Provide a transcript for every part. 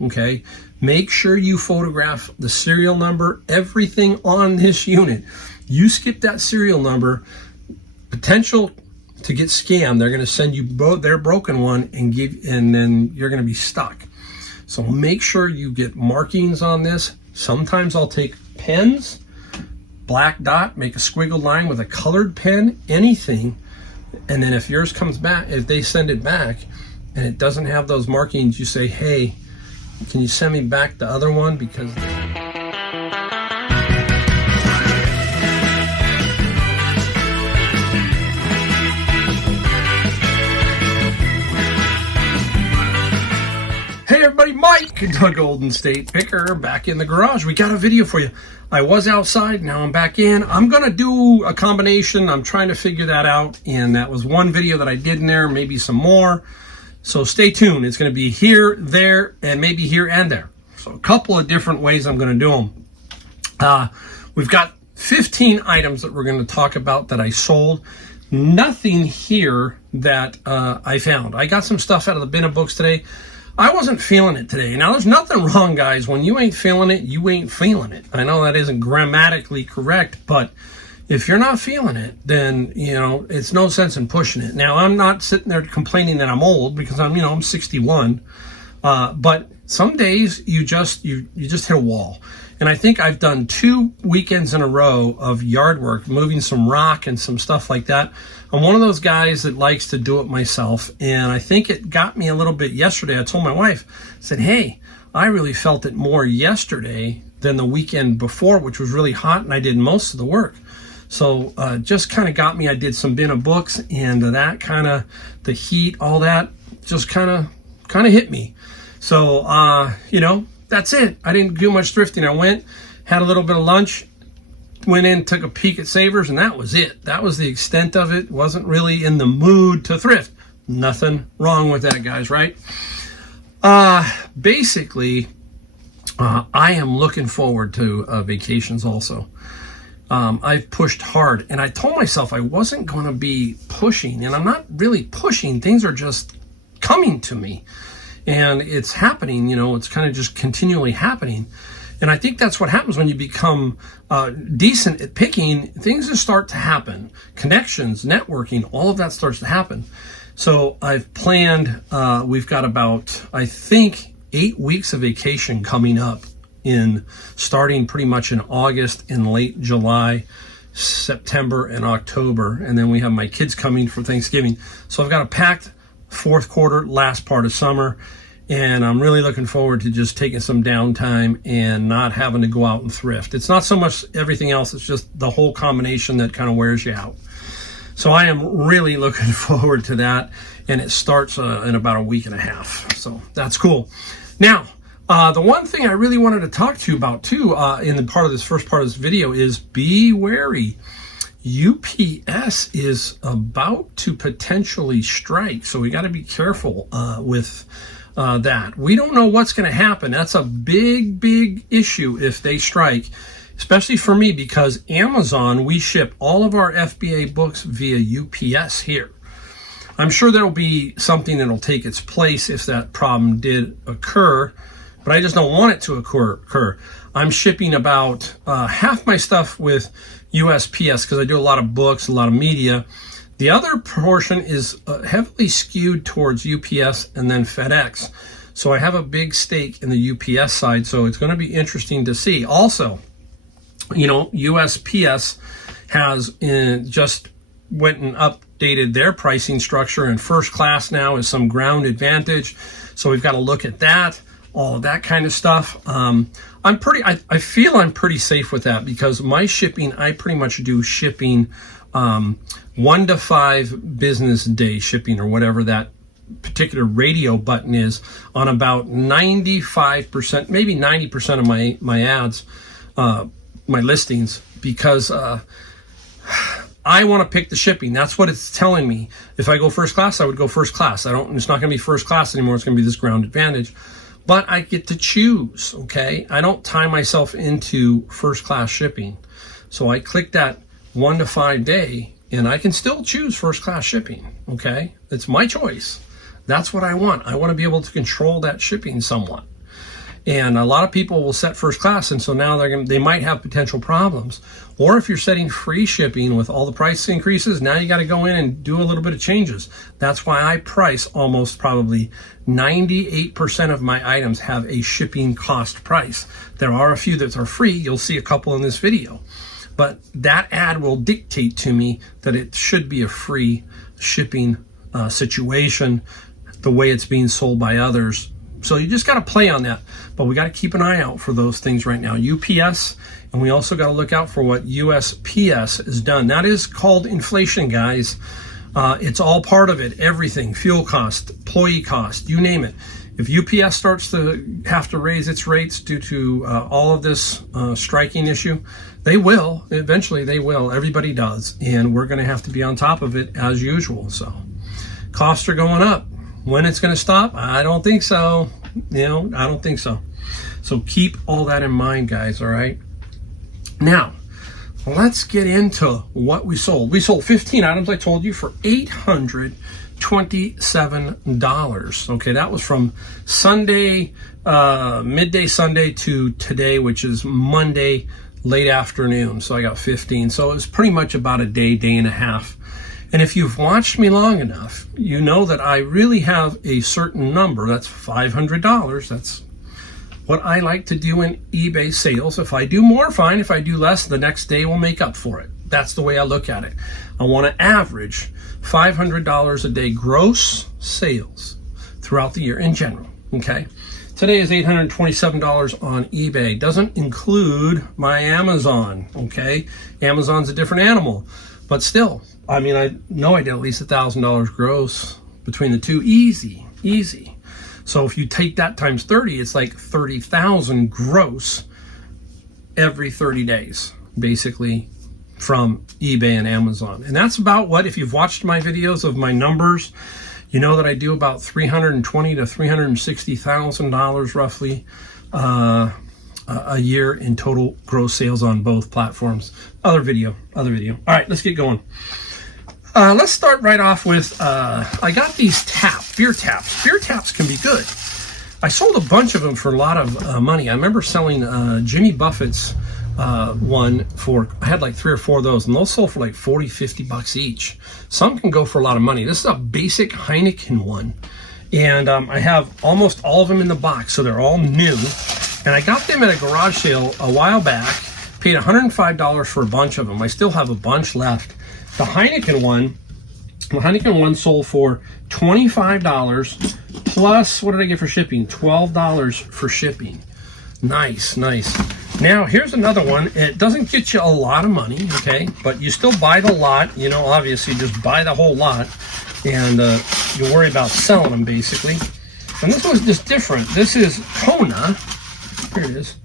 okay? Make sure you photograph the serial number, everything on this unit. You skip that serial number, potential to get scammed. They're going to send you their broken one and then you're going to be stuck. So make sure you get markings on this. Sometimes I'll take pens, black dot, make a squiggled line with a colored pen, anything. And then if yours comes back, if they send it back and it doesn't have those markings, you say, hey, can you send me back the other one? Because hey everybody, Mike, the Golden State Picker, back in the garage. We got a video for you. I was outside, now I'm back in. I'm gonna do a combination. I'm trying to figure that out, and that was one video that I did in there, maybe some more. So stay tuned. It's gonna be here, there, and maybe here and there. So a couple of different ways I'm gonna do them. We've got 15 items that we're gonna talk about that I sold. Nothing here that I found. I got some stuff out of the bin of books today. I wasn't feeling it today. Now, there's nothing wrong, guys. When you ain't feeling it, you ain't feeling it. I know that isn't grammatically correct, but if you're not feeling it, then, you know, it's no sense in pushing it. Now, I'm not sitting there complaining that I'm old because I'm 61. But some days you just hit a wall. And I think I've done 2 weekends in a row of yard work, moving some rock and some stuff like that. I'm one of those guys that likes to do it myself. And I think it got me a little bit yesterday. I told my wife, I said, hey, I really felt it more yesterday than the weekend before, which was really hot, and I did most of the work. So just kind of got me. I did some bin of books, and that kind of, the heat, all that, just kind of hit me. So, you know, that's it. I didn't do much thrifting. I went, had a little bit of lunch, went in, took a peek at Savers, and that was it. That was the extent of it. Wasn't really in the mood to thrift. Nothing wrong with that, guys, right? Basically, I am looking forward to vacations also. I've pushed hard, and I told myself I wasn't going to be pushing, and I'm not really pushing. Things are just coming to me. And it's happening, you know, it's kind of just continually happening. And I think that's what happens when you become decent at picking. Things just start to happen. Connections, networking, all of that starts to happen. So I've planned, we've got about, I think, 8 weeks of vacation coming up, starting pretty much in August and late July, September, and October. And then we have my kids coming for Thanksgiving. So I've got a packed fourth quarter, last part of summer, and I'm really looking forward to just taking some downtime and not having to go out and thrift. It's not so much everything else, it's just the whole combination that kind of wears you out. So I am really looking forward to that, and it starts in about a week and a half. So that's cool. Now, the one thing I really wanted to talk to you about too, in the part of this first part of this video, is be wary. UPS is about to potentially strike, so we got to be careful with that. We don't know what's going to happen. That's a big issue if they strike, especially for me, because Amazon, we ship all of our FBA books via UPS here. I'm sure there'll be something that'll take its place if that problem did occur, but I just don't want it to occur. I'm shipping about half my stuff with USPS because I do a lot of books, a lot of media. The other portion is heavily skewed towards UPS and then FedEx. So I have a big stake in the UPS side, so it's going to be interesting to see. Also, you know, USPS has just went and updated their pricing structure, and first class now is some ground advantage. So we've got to look at that, all of that kind of stuff. I feel I'm pretty safe with that because my shipping, I pretty much do shipping 1 to 5 business day shipping, or whatever that particular radio button is, on about 95%, maybe 90% of my ads, my listings, because I want to pick the shipping. That's what it's telling me. If I go first class, I would go first class. It's not going to be first class anymore. It's going to be this ground advantage. But I get to choose, okay? I don't tie myself into first class shipping. So I click that 1 to 5 day, and I can still choose first class shipping, okay? It's my choice. That's what I want. I want to be able to control that shipping somewhat. And a lot of people will set first class, and so now they might have potential problems. Or if you're setting free shipping with all the price increases, now you got to go in and do a little bit of changes. That's why I price almost probably 98% of my items have a shipping cost price. There are a few that are free. You'll see a couple in this video. But that ad will dictate to me that it should be a free shipping situation, the way it's being sold by others. So you just got to play on that. But we got to keep an eye out for those things right now. UPS, and we also got to look out for what USPS has done. That is called inflation, guys. It's all part of it. Everything, fuel cost, employee cost, you name it. If UPS starts to have to raise its rates due to all of this striking issue, they will. Eventually they will. Everybody does. And we're going to have to be on top of it as usual. So costs are going up. When it's going to stop, I don't think so. I don't think so. So keep all that in mind, guys, all right? Now, let's get into what we sold. We sold 15 items, I told you, for $827. Okay, that was from Sunday, midday Sunday to today, which is Monday, late afternoon. So I got 15. So it was pretty much about a day and a half. And if you've watched me long enough, you know that I really have a certain number. That's $500. That's what I like to do in eBay sales. If I do more, fine. If I do less, the next day will make up for it. That's the way I look at it. I want to average $500 a day gross sales throughout the year in general, okay? Today is $827 on eBay. Doesn't include my Amazon, okay? Amazon's a different animal, but still, I mean, I know I did at least $1,000 gross between the two. Easy. So if you take that times 30, it's like 30,000 gross every 30 days, basically, from eBay and Amazon. And that's about what, if you've watched my videos of my numbers, you know that I do about $320,000 to $360,000 roughly a year in total gross sales on both platforms. Other video. All right, let's get going. Let's start right off with, I got these beer taps. Beer taps can be good. I sold a bunch of them for a lot of money. I remember selling Jimmy Buffett's one for, I had like 3 or 4 of those, and those sold for like 40, 50 bucks each. Some can go for a lot of money. This is a basic Heineken one. And I have almost all of them in the box, so they're all new. And I got them at a garage sale a while back, paid $105 for a bunch of them. I still have a bunch left. The Heineken one sold for $25 plus, what did I get for shipping? $12 for shipping. Nice. Now, here's another one. It doesn't get you a lot of money, okay? But you still buy the lot. Obviously, just buy the whole lot. And you worry about selling them, basically. And this one's just different. This is Kona. Here it is.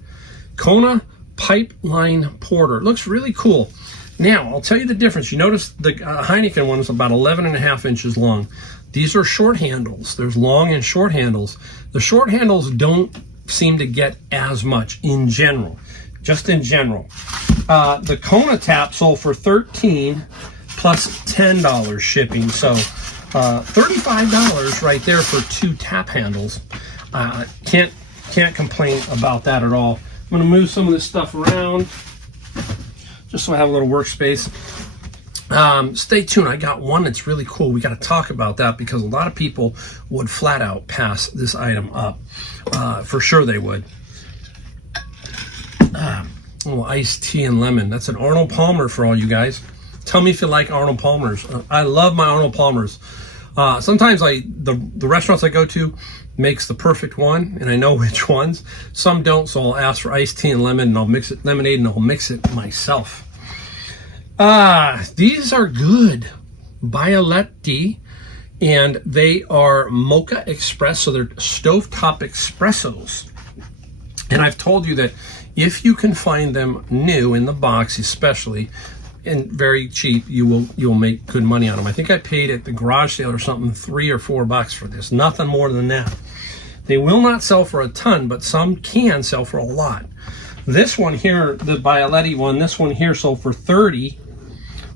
Kona Pipeline Porter. It looks really cool. Now, I'll tell you the difference. You notice the Heineken one is about 11.5 inches long. These are short handles. There's long and short handles. The short handles don't seem to get as much in general, just in general. The Kona tap sold for $13 plus $10 shipping. So $35 right there for 2 tap handles. Can't complain about that at all. I'm going to move some of this stuff around, just so I have a little workspace. Stay tuned. I got one that's really cool. We got to talk about that because a lot of people would flat out pass this item up. For sure they would. Iced tea and lemon. That's an Arnold Palmer for all you guys. Tell me if you like Arnold Palmers. I love my Arnold Palmers. Sometimes the restaurants I go to makes the perfect one, and I know which ones. Some don't, so I'll ask for iced tea and lemon, and I'll mix it lemonade, and I'll mix it myself. These are good. Bialetti, and they are mocha express, so they're stovetop espressos. And I've told you that if you can find them new in the box, especially, and very cheap, you'll make good money on them. I think I paid at the garage sale or something $3 or $4 for this. Nothing more than that. They will not sell for a ton, but some can sell for a lot. This one here, the Bialetti one, this one here sold for $30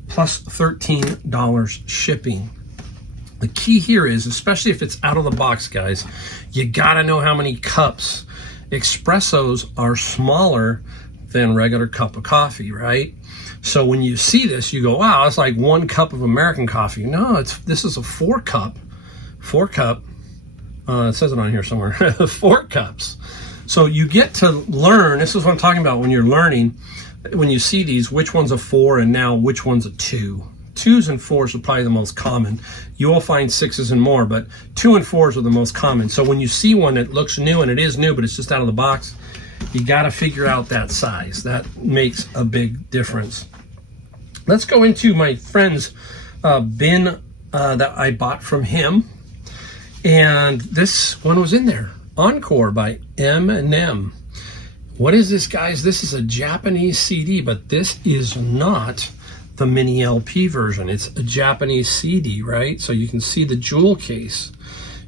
plus $13 shipping. The key here is, especially if it's out of the box, guys, you gotta know how many cups espressos are smaller than regular cup of coffee, right? So when you see this, you go, wow, it's like 1 cup of American coffee. No, this is a 4 cup. It says it on here somewhere. 4 cups. So you get to learn. This is what I'm talking about when you're learning. When you see these, which one's a 4 and now which one's a 2. 2s and 4s are probably the most common. You will find 6s and more, but 2 and 4s are the most common. So when you see one that looks new, and it is new, but it's just out of the box, you got to figure out that size. That makes a big difference. Let's go into my friend's bin that I bought from him. And this one was in there. Encore by M&M. What is this, guys? This is a Japanese CD, but this is not the mini LP version. It's a Japanese CD, right? So you can see the jewel case.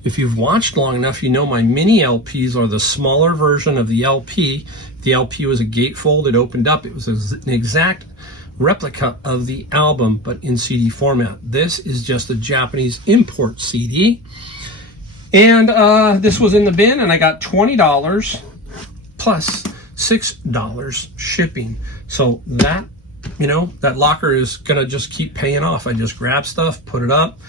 If you've watched long enough, you know my mini LPs are the smaller version of the LP. The LP was a gatefold. It opened up. It was an exact replica of the album, but in CD format. This is just a Japanese import CD. And this was in the bin, and I got $20 plus $6 shipping. So that, you know, that locker is going to just keep paying off. I just grab stuff, put it up,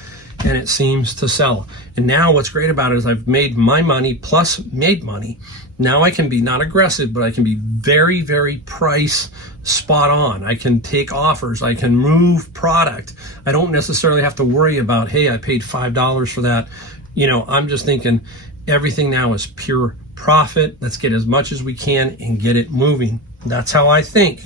and it seems to sell. And now what's great about it is I've made my money plus made money. Now I can be not aggressive, but I can be very, very price spot on. I can take offers. I can move product. I don't necessarily have to worry about, hey, I paid $5 for that. You know, I'm just thinking everything now is pure profit. Let's get as much as we can and get it moving. That's how I think.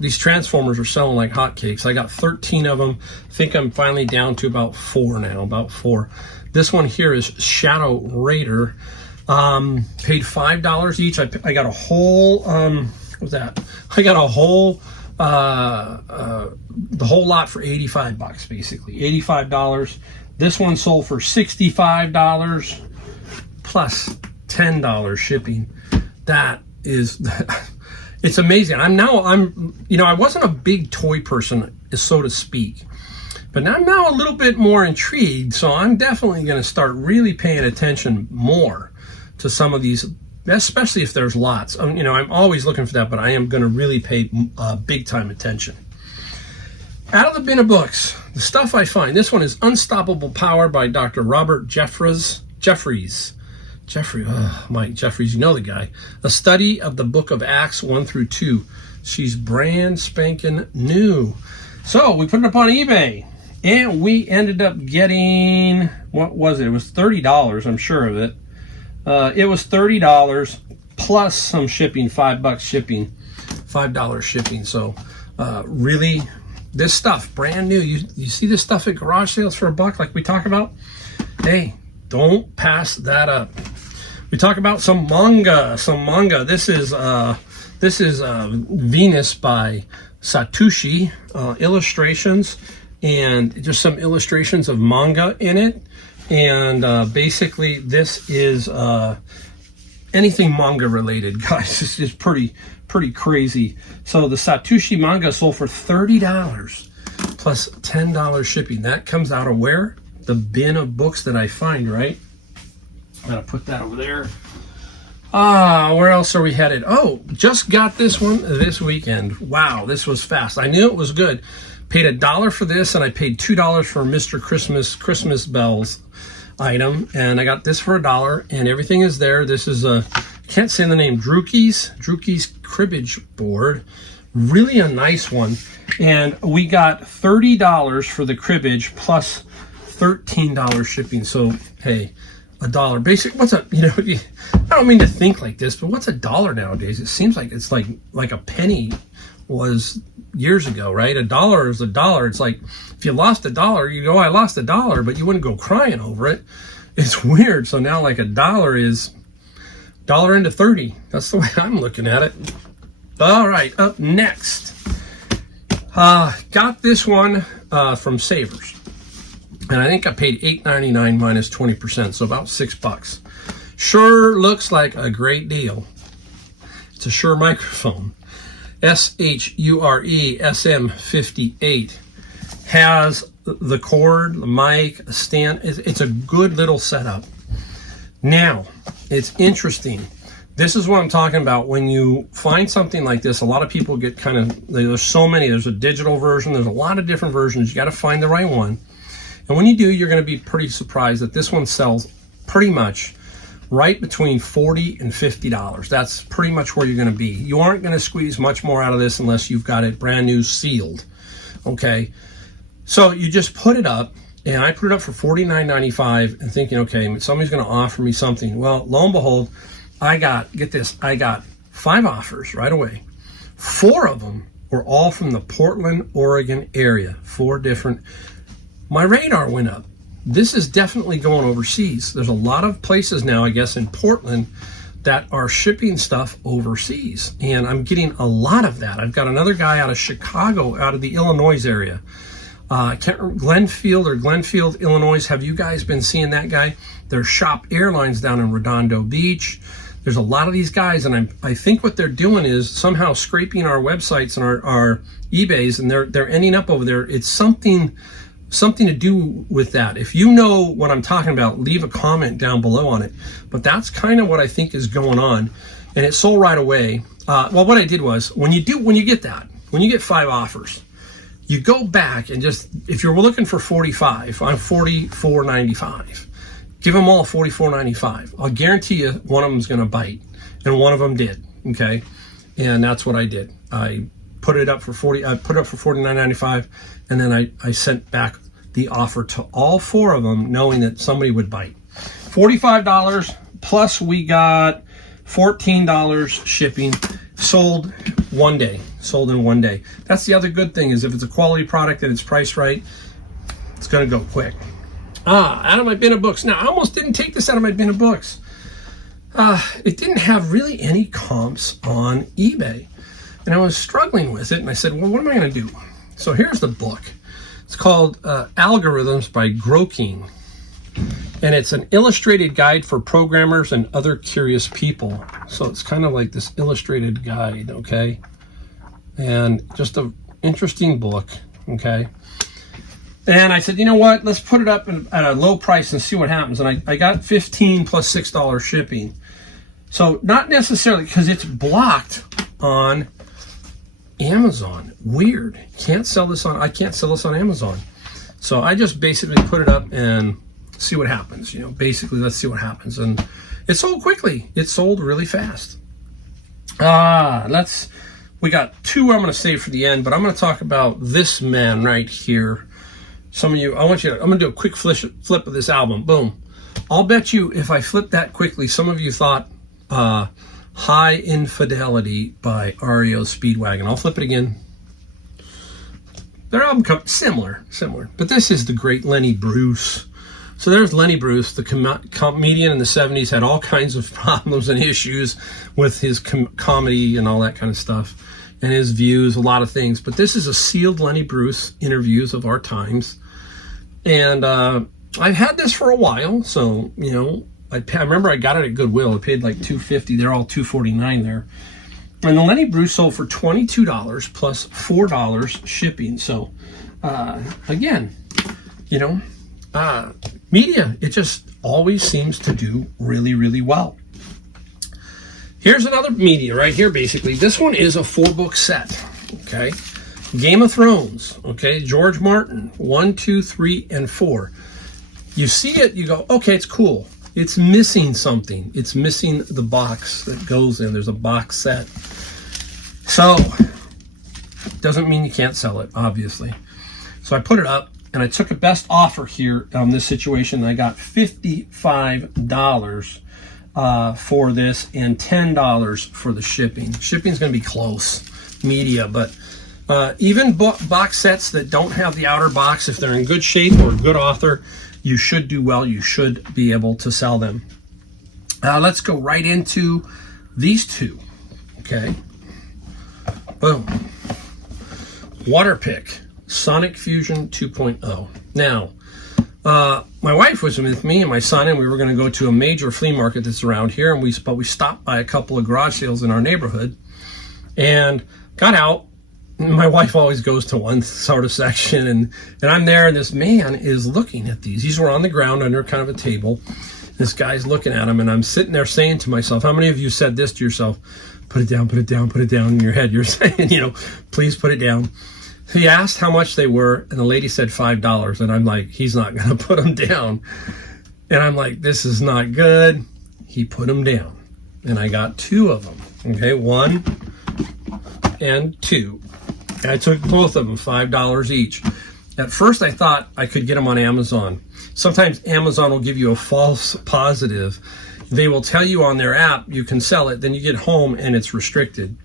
These transformers are selling like hotcakes. I got 13 of them. I think I'm finally down to about 4 now, about 4. This one here is Shadow Raider. Paid $5 each. I got a whole, what's that? I got a whole, the whole lot for 85 bucks, basically. $85. This one sold for $65 plus $10 shipping. That is, it's amazing. You know, I wasn't a big toy person, so to speak, but I'm now a little bit more intrigued. So I'm definitely going to start really paying attention more to some of these, especially if there's lots. You know, I'm always looking for that, but I am going to really pay big time attention. Out of the bin of books, the stuff I find. This one is Unstoppable Power by Dr. Robert Jeffries. Mike Jeffries, you know the guy. A study of the book of Acts 1 through 2. She's brand spanking new. So we put it up on eBay, and we ended up getting, what was it? It was $30, I'm sure of it. It was $30 plus some shipping, $5 shipping, $5 shipping. So really, this stuff, brand new. You see this stuff at garage sales for $1, like we talk about? Hey, don't pass that up. We talk about some manga. This is Venus by Satoshi, illustrations, and just some illustrations of manga in it. And basically, this is anything manga related, guys. It's just pretty crazy. So the Satoshi manga sold for $30 plus $10 shipping. That comes out of where? The bin of books that I find, right? I'm gonna put that over there. Where else are we headed? Oh, just got this one this weekend. Wow, this was fast. I knew it was good. Paid $1 for this, and I paid $2 for Mr. Christmas Bells item, and I got this for $1, and everything is there. This is a, can't say the name, Drukey's cribbage board. Really a nice one. And we got $30 for the cribbage plus $13 shipping. So hey, $1. Basic, what's a, you know, I don't mean to think like this, but what's $1 nowadays? It seems like it's like a penny was years ago, right? $1 is $1. It's like if you lost $1, you go, I lost $1, but you wouldn't go crying over it. It's weird. So now like $1 is $1 into 30. That's the way I'm looking at it. All right, up next, got this one from Savers, and I think I paid $8.99 minus 20%, so about $6. Sure looks like a great deal. It's a Shure microphone. SHURE SM58 has the cord, the mic, a stand. It's a good little setup. Now, it's interesting. This is what I'm talking about. When you find something like this, a lot of people get kind of, there's so many. There's a digital version. There's a lot of different versions. You got to find the right one. And when you do, you're going to be pretty surprised that this one sells pretty much right between $40 and $50. That's pretty much where you're going to be. You aren't going to squeeze much more out of this unless you've got it brand new sealed. Okay. So you just put it up. And I put it up for $49.95 and thinking, okay, somebody's going to offer me something. Well, lo and behold, I got 5 offers right away. 4 of them were all from the Portland, Oregon area. 4 different. My radar went up. This is definitely going overseas. There's a lot of places now, I guess, in Portland that are shipping stuff overseas. And I'm getting a lot of that. I've got another guy out of Chicago, out of the Illinois area. Glenfield, Illinois. Have you guys been seeing that guy? There's Shop Airlines down in Redondo Beach. There's a lot of these guys, and I think what they're doing is somehow scraping our websites and our eBays, and they're ending up over there. It's something to do with that. If you know what I'm talking about, leave a comment down below on it. But that's kind of what I think is going on, and it sold right away. Well, what I did was when you get 5 offers, you go back and just, if you're looking for 45, I'm $44.95. Give them all $44.95. I'll guarantee you one of them's going to bite, and one of them did. Okay, and that's what I did. I put it up for $49.95, and then I sent back the offer to all 4 of them, knowing that somebody would bite. $45 plus we got $14 shipping. Sold in 1 day. That's the other good thing, is if it's a quality product and it's priced right, it's going to go quick. Out of my bin of books. Now, I almost didn't take this out of my bin of books. It didn't have really any comps on eBay. And I was struggling with it, and I said, well, what am I going to do? So here's the book. It's called Algorithms by Groking. And it's an illustrated guide for programmers and other curious people. So it's kind of like this illustrated guide, okay? And just an interesting book, okay? And I said, you know what? Let's put it up at a low price and see what happens. And I got $15 plus $6 shipping. So not necessarily, because it's blocked on Amazon. Weird. I can't sell this on Amazon. So I just basically put it up and see what happens. Basically, let's see what happens. And it sold quickly. It sold really fast. We got 2 I'm going to save for the end, but I'm going to talk about this man right here. Some of you, I'm going to do a quick flip of this album. Boom. I'll bet you if I flip that quickly, some of you thought High Infidelity by REO Speedwagon. I'll flip it again. Their album similar, but this is the great Lenny Bruce. So there's Lenny Bruce, the comedian in the 70s, had all kinds of problems and issues with his comedy and all that kind of stuff, and his views, a lot of things. But this is a sealed Lenny Bruce interviews of our times. And I've had this for a while, so, I remember I got it at Goodwill. I paid like $2.50. They're all $2.49 there. And the Lenny Bruce sold for $22 plus $4 shipping. So, again, media, it just always seems to do really, really well. Here's another media right here, basically. This one is a 4-book set, okay? Game of Thrones, okay? George Martin, 1, 2, 3, and 4. You see it, you go, okay, it's cool. It's missing something. It's missing the box that goes in. There's a box set. So, doesn't mean you can't sell it, obviously. So I put it up. And I took a best offer here on this situation. I got $55 for this and $10 for the shipping. Shipping's going to be close, media, but even box sets that don't have the outer box, if they're in good shape or a good author, you should do well. You should be able to sell them. Let's go right into these 2. Okay. Boom. Waterpik. Sonic Fusion 2.0. Now, my wife was with me and my son, and we were going to go to a major flea market that's around here, and we stopped by a couple of garage sales in our neighborhood and got out. My wife always goes to one sort of section, and I'm there, and this man is looking at these. These were on the ground under kind of a table, This guy's looking at him, and I'm sitting there saying to myself, how many of you said this to yourself? Put it down, put it down, put it down. In your head, you're saying, you know, please put it down. He asked how much they were, and the lady said $5. And I'm like, he's not going to put them down. And I'm like, this is not good. He put them down. And I got 2 of them. Okay, 1 and 2. And I took both of them, $5 each. At first, I thought I could get them on Amazon. Sometimes Amazon will give you a false positive. They will tell you on their app you can sell it, then you get home and it's restricted.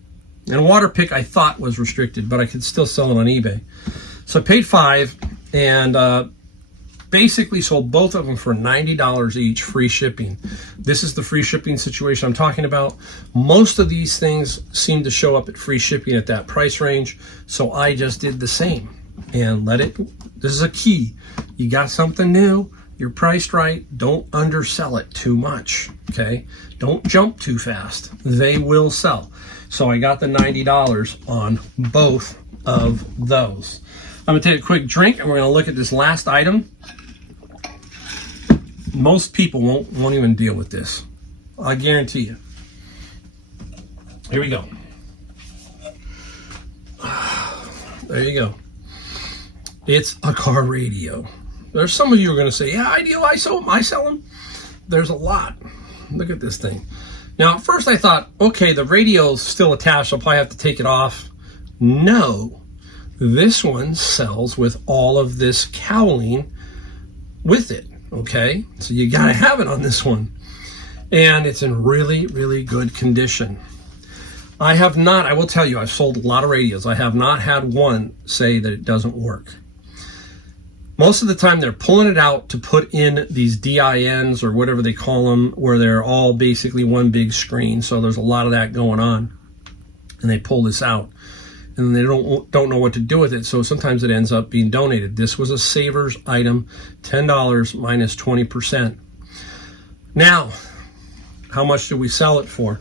And Waterpik I thought was restricted, but I could still sell it on eBay. So I paid $5 and basically sold both of them for $90 each, free shipping. This is the free shipping situation I'm talking about. Most of these things seem to show up at free shipping at that price range, so I just did the same and let it. This is a key. You got something new, you're priced right, don't undersell it too much, okay? Don't jump too fast. They will sell. So I got the $90 on both of those. I'm gonna take a quick drink and we're gonna look at this last item. Most people won't even deal with this. I guarantee you. Here we go. There you go. It's a car radio. There's some of you who are going to say, yeah, I sell them. There's a lot. Look at this thing. Now, at first I thought, okay, the radio's still attached. I'll probably have to take it off. No. This one sells with all of this cowling with it. Okay, so you got to have it on this one. And it's in really, really good condition. I will tell you, I've sold a lot of radios. I have not had one say that it doesn't work. Most of the time they're pulling it out to put in these DINs or whatever they call them, where they're all basically one big screen. So there's a lot of that going on. And they pull this out. And they don't know what to do with it, so sometimes it ends up being donated. This was a Savers item, $10 minus 20%. Now, how much did we sell it for?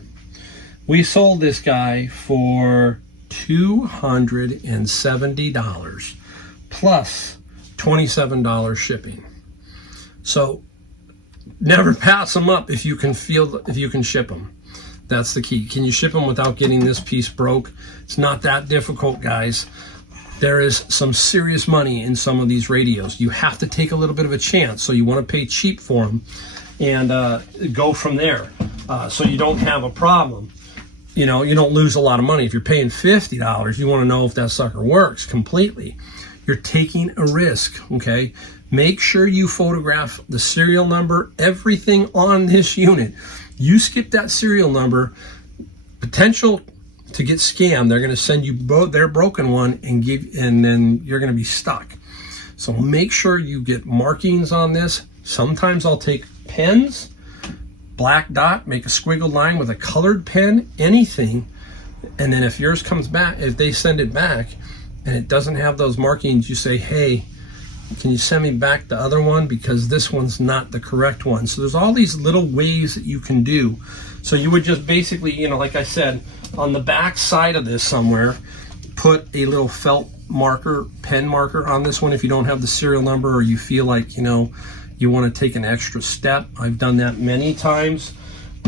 We sold this guy for $270 plus $27 shipping. So never pass them up if you can ship them. That's the key. Can you ship them without getting this piece broke? It's not that difficult, guys. There is some serious money in some of these radios. You have to take a little bit of a chance, so you want to pay cheap for them and go from there, so you don't have a problem. You know, you don't lose a lot of money. If you're paying $50, you want to know if that sucker works completely. You're taking a risk, okay? Make sure you photograph the serial number, everything on this unit. You skip that serial number, potential to get scammed. They're going to send you their broken one and then you're going to be stuck. So make sure you get markings on this. Sometimes I'll take pens, black dot, make a squiggled line with a colored pen, anything. And then if yours comes back, if they send it back and it doesn't have those markings, you say, hey, can you send me back the other one, because this one's not the correct one. So there's all these little ways that you can do. So you would just basically, you know, like I said, on the back side of this somewhere, put a little felt marker, pen marker on this one if you don't have the serial number, or you feel like, you know, you want to take an extra step. I've done that many times.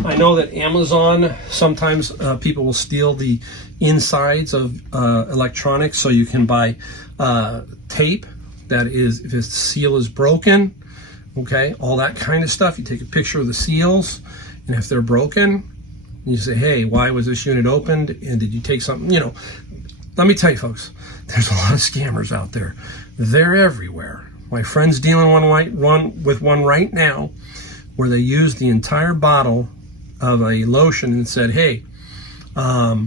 I know that Amazon, sometimes people will steal the insides of electronics, so you can buy tape. That is, if its seal is broken, okay, all that kind of stuff. You take a picture of the seals, and if they're broken, you say, hey, why was this unit opened? And did you take something? You know, let me tell you, folks, there's a lot of scammers out there. They're everywhere. My friend's dealing with one right now where they used the entire bottle of a lotion and said, hey, I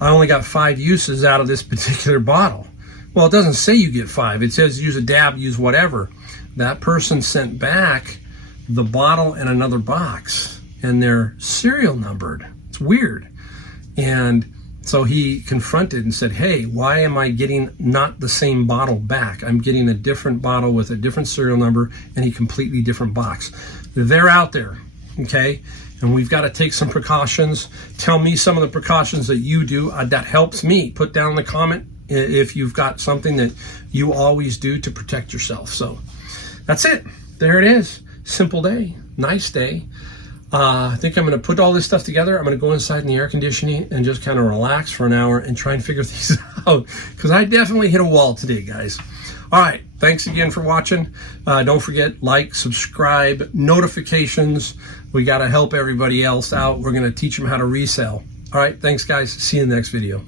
only got 5 uses out of this particular bottle. Well, it doesn't say you get 5. It says use a dab, use whatever. That person sent back the bottle and another box, and they're serial numbered. It's weird. And so he confronted and said, hey, why am I getting not the same bottle back? I'm getting a different bottle with a different serial number and a completely different box. They're out there, okay? And we've got to take some precautions. Tell me some of the precautions that you do. That helps me. Put down in the comment if you've got something that you always do to protect yourself. So that's it. There it is. simple day, nice day. I think I'm going to put all this stuff together. I'm going to go inside in the air conditioning and just kind of relax for an hour and try and figure these out, because I definitely hit a wall today, guys. All right, thanks again for watching. Don't forget, like, subscribe, notifications. We got to help everybody else out. We're going to teach them how to resell. All right, thanks, guys. See you in the next video.